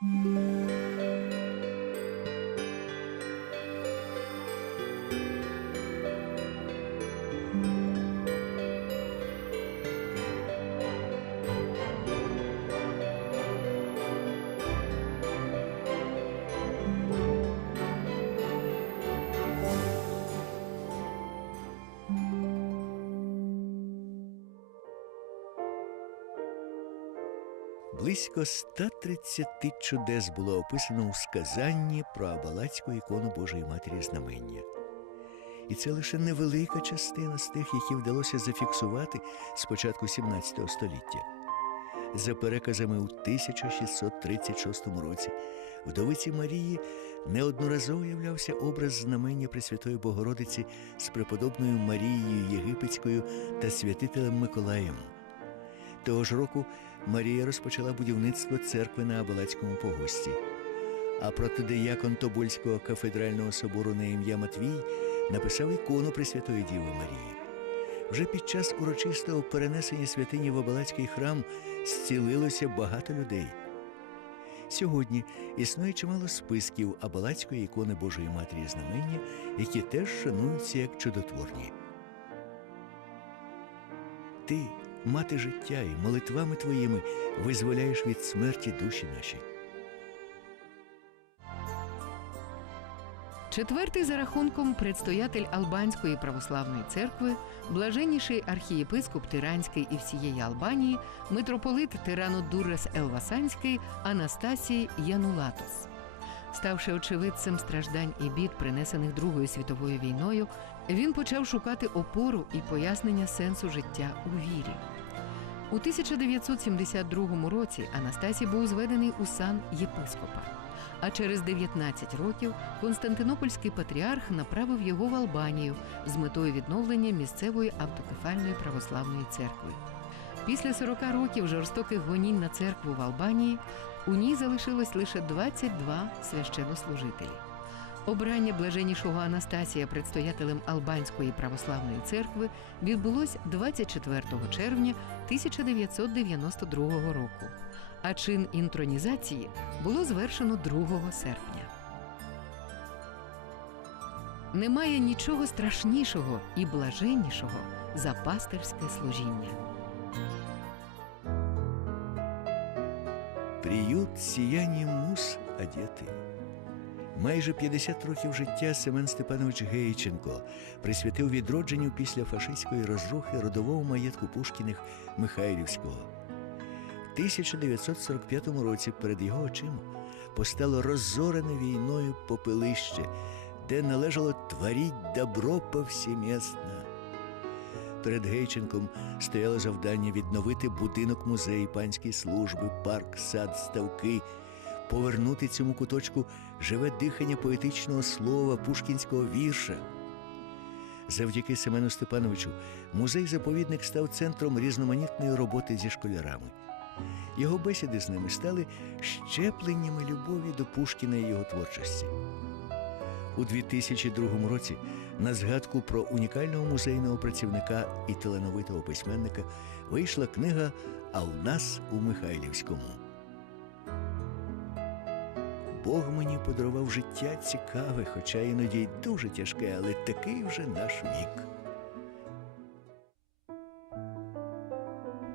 Música Близько 130 чудес було описано у сказанні про Абалацьку ікону Божої Матері Знамення. І це лише невелика частина з тих, які вдалося зафіксувати з початку 17 століття. За переказами у 1636 році вдовиці Марії неодноразово являвся образ знамення Пресвятої Богородиці з преподобною Марією Єгипетською та святителем Миколаєм. Того ж року Марія розпочала будівництво церкви на Абалацькому погості. А протодиякон Тобольського кафедрального собору на ім'я Матвій написав ікону Пресвятої Діви Марії. Вже під час урочистого перенесення святині в Абалацький храм зцілилося багато людей. Сьогодні існує чимало списків Абалацької ікони Божої Матері Знамення, які теж шануються як чудотворні. Ти, мати життя, і молитвами твоїми визволяєш від смерті душі наші. Четвертий за рахунком предстоятель Албанської православної церкви, блаженніший архієпископ Тиранський і всієї Албанії, митрополит Тиранодуррес Елвасанський Анастасій Янулатос. Ставши очевидцем страждань і бід, принесених Другою світовою війною, він почав шукати опору і пояснення сенсу життя у вірі. У 1972 році Анастасій був зведений у сан єпископа. А через 19 років Константинопольський патріарх направив його в Албанію з метою відновлення місцевої автокефальної православної церкви. Після 40 років жорстоких гонінь на церкву в Албанії у ній залишилось лише 22 священнослужителі. Обрання блаженнішого Анастасія предстоятелем Албанської православної церкви відбулось 24 червня 1992 року, а чин інтронізації було звершено 2 серпня. Немає нічого страшнішого і блаженнішого за пастирське служіння. Приют сіянням мус одетий. Майже 50 років життя Семен Степанович Гейченко присвятив відродженню після фашистської розрухи родового маєтку Пушкіних Михайлівського. В 1945 році перед його очима постало розорене війною попелище, де належало творіть добро повсімісно. Перед Гейченком стояло завдання відновити будинок музею панської служби, парк, сад, ставки, повернути цьому куточку живе дихання поетичного слова пушкінського вірша. Завдяки Семену Степановичу музей-заповідник став центром різноманітної роботи зі школярами. Його бесіди з ними стали щепленнями любові до Пушкіна і його творчості. У 2002 році на згадку про унікального музейного працівника і талановитого письменника вийшла книга А у нас у Михайлівському. Бог мені подарував життя цікаве, хоча іноді й дуже тяжке, але такий вже наш вік.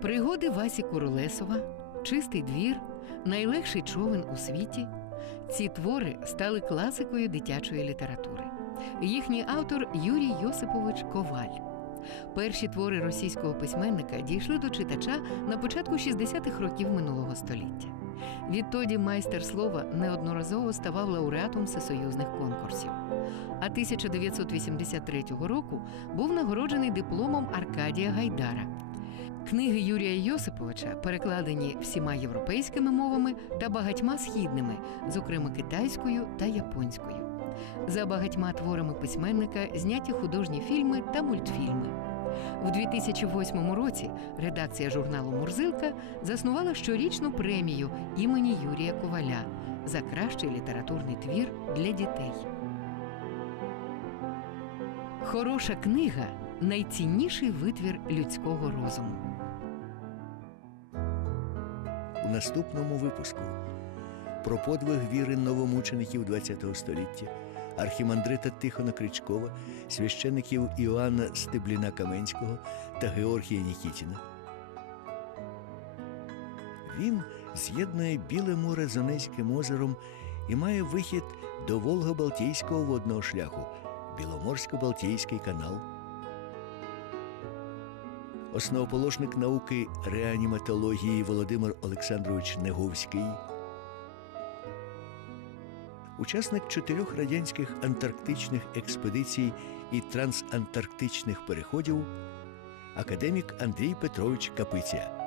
Пригоди Васі Куролесова, Чистий двір, Найлегший човен у світі. Ці твори стали класикою дитячої літератури. Їхній автор Юрій Йосипович Коваль. Перші твори російського письменника дійшли до читача на початку 60-х років минулого століття. Відтоді майстер слова неодноразово ставав лауреатом всесоюзних конкурсів. А 1983 року був нагороджений дипломом Аркадія Гайдара. Книги Юрія Йосиповича перекладені всіма європейськими мовами та багатьма східними, зокрема китайською та японською. За багатьма творами письменника зняті художні фільми та мультфільми. В 2008 році редакція журналу Мурзилка заснувала щорічну премію імені Юрія Коваля за кращий літературний твір для дітей. Хороша книга найцінніший витвір людського розуму. У наступному випуску про подвиг віри новомучеників ХХ століття, архімандрита Тихона Кричкова, священиків Іоанна Стебліна Каменського та Георгія Нікітіна. Він з'єднує Біле море з Онезьким озером і має вихід до Волго-Балтійського водного шляху Біломорсько-Балтійський канал. Основоположник науки реаніматології Володимир Олександрович Неговський. Учасник чотирьох радянських антарктичних експедицій і трансантарктичних переходів академік Андрій Петрович Капиця.